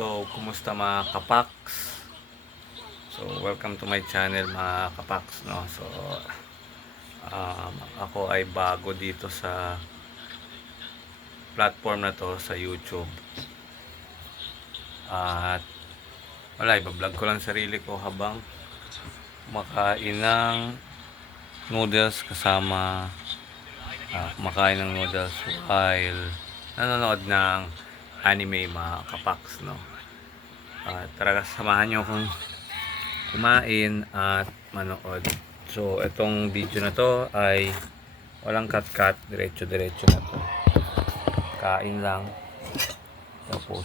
So, kumusta mga kapaks? So, welcome to my channel mga kapaks, no? So, ako ay bago dito sa platform na to sa YouTube. At wala, iba-vlog ko lang sarili ko habang kumakain ng noodles kasama kumakain ng noodles while nanonood ng anime mga kapaks, no? Tara, samahan nyo akong kumain at manood. So, itong video na to ay walang cut-cut, diretso-diretso na to. Kain lang, tapos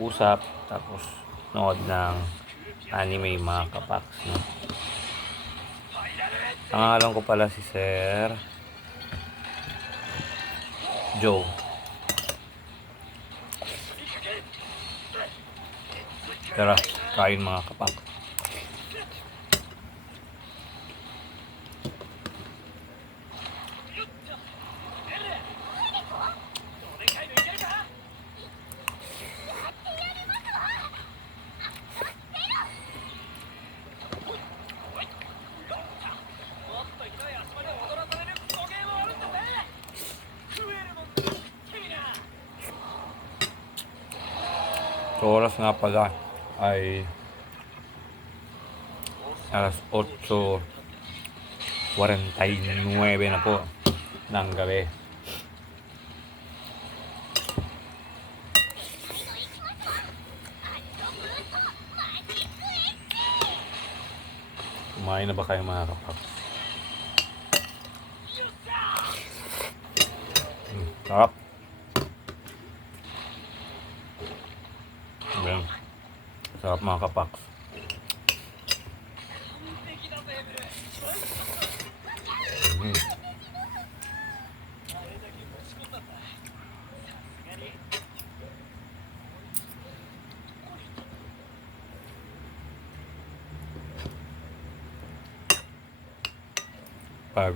usap, tapos nood ng anime mga kapaks, no? Ang alam ko pala si Sir Joe. Tara, kain mga kapaks. So, oras nga pala ay alas 8:49 na po ng gabi. Kumain na ba kayo mga kapaks? Sarap. Ayan. Sarap mga kapaks. Pag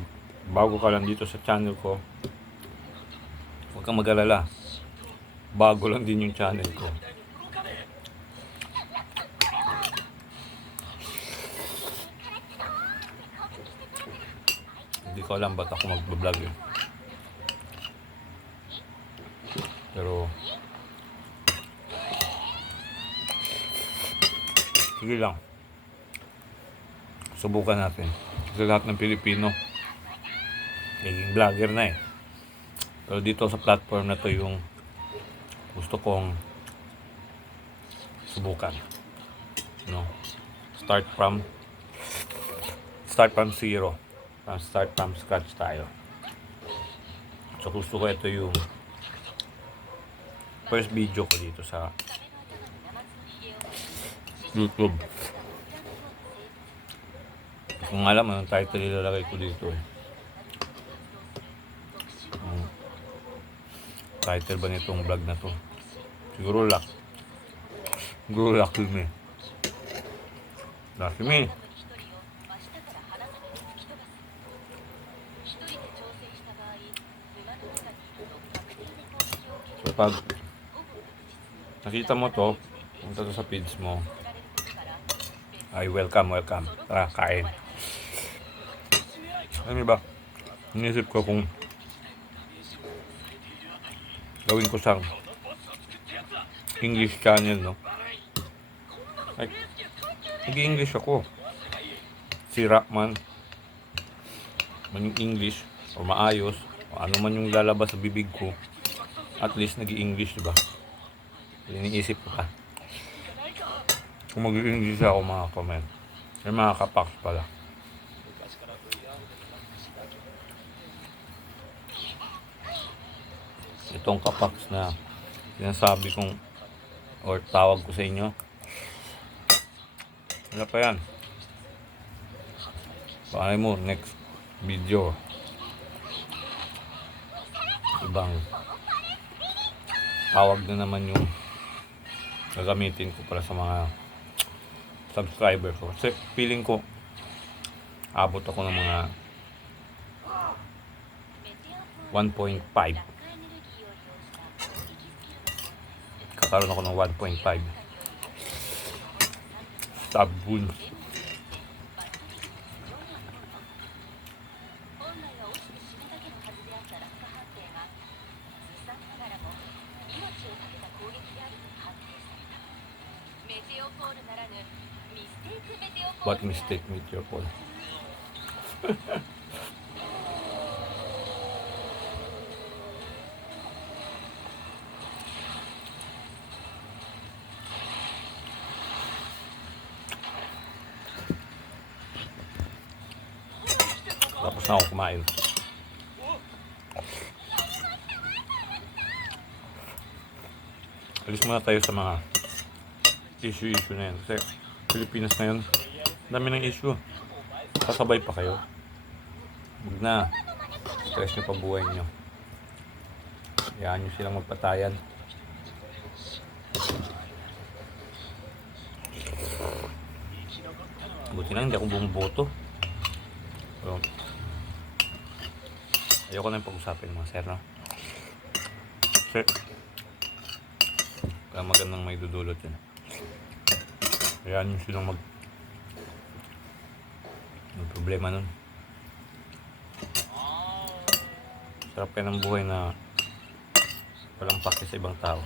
bago ka lang dito sa channel ko, huwag kang mag-alala. Bago lang din yung channel ko. Hindi ko alam ba't ako mag-vlog eh. Pero sige lang. Subukan natin. Kasi lahat ng Pilipino naging vlogger na eh. Pero dito sa platform na to yung gusto kong subukan, no? Start from zero. Start from scratch tayo. So gusto ko ito yung first video ko dito sa YouTube. Kung alam, anong title ilalagay ko dito eh. Title ba nitong vlog na to? Siguro Lucky Me. Lucky Me. So pag nakita mo to, punta to sa feeds mo, ay welcome. Tara, kain. Ano ba? Inisip ko kung gawin ko sa English channel, no? Like, nag-English ako. Sira man yung English, o maayos, o ano man yung lalabas sa bibig ko, at least nag-English, diba? Iniisip ko pa. Kung mag-English ako mga comment. Yung mga kapaks pala. Itong kapaks na sinasabi kong or tawag ko sa inyo, wala pa yan. Paano mo next video ibang tawag na naman yung gagamitin ko para sa mga subscriber ko, kasi feeling ko abot ako ng mga 1.5 magkakaroon ako ng 1.5 stab wounds. What mistake Meteor Fall? Tapos na ako kumain. Alis muna tayo sa mga issue na yan. Kasi Pilipinas ngayon, dami ng issue. Kasabay pa kayo. Huwag na. Stress nyo pa buhay nyo. Hayaan nyo silang magpatayan. Buti lang, hindi ako bumuboto. So, ayoko na yung pag-usapin mga sir, no? Kasi kaya magandang may dudulot yun. Hayaan nyo silang may problema nun. Sarap kayo ng buhay na walang pake sa ibang tao.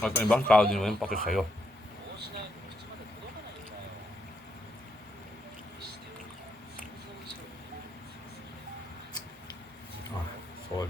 At ang ibang tao din walang pake sa'yo. Solve.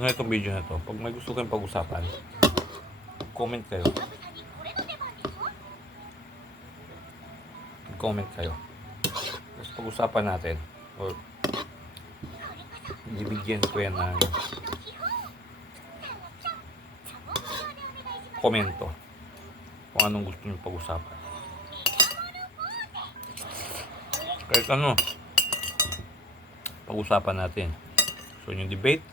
Ano itong video na to? Pag may gusto kayong pag-usapan, comment kayo. Comment kayo. Tapos pag-usapan natin. Or ibigyan ko yan ng komento kung anong gusto nyo pag-usapan. Kahit ano, pag-usapan natin. So yung debate,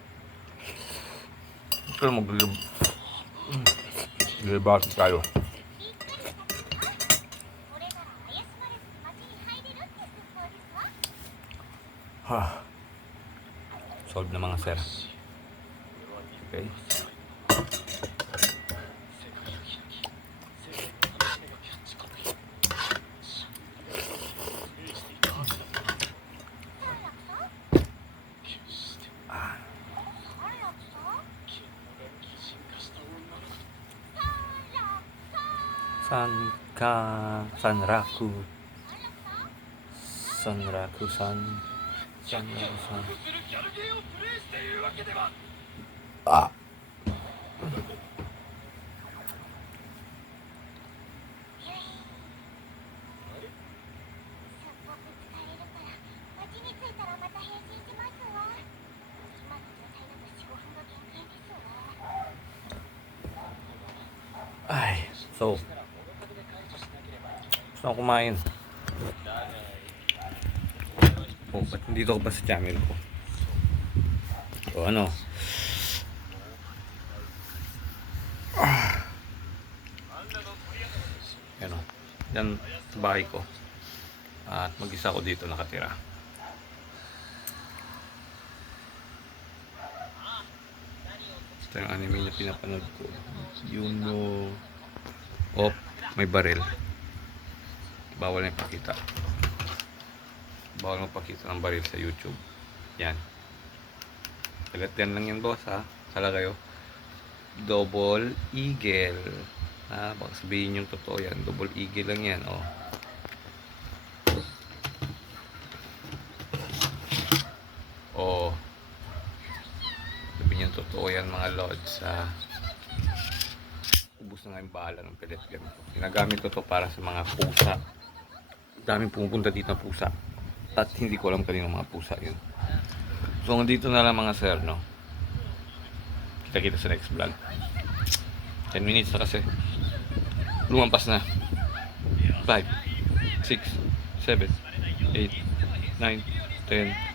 pero mag-debate tayo. Solve na mga sir. Okay. Sanraku san. Ah. Ay, so gusto akong kumain. Oh, ba't nandito ako ba sa channel ko? O ano? Yan o. Yan sa bahay ko. At mag-isa ko dito nakatira. Ito yung anime na pinapanood ko. Yuno. Oh, may baril. Bawal na ipakita. Bawal magpakita ng baril sa YouTube. Yan. Sagat yan lang yan boss ha. Sala kayo. Double eagle. Ha, baka sabihin yung totoo yan. Double eagle lang yan. Oh. Oh. Sabihin yung totoo yan mga lods ha. Ubus na nga yung bala ng pellet gun. Ginagamit ko to para sa mga pusa. Daming pumupunta dito ng pusa. At hindi ko alam kanino mga pusa yun. So, dito na lang mga sir, no? Kita-kita sa next vlog. 10 minutes na kasi. Lumampas na. 5, 6, 7, 8, 9, 10.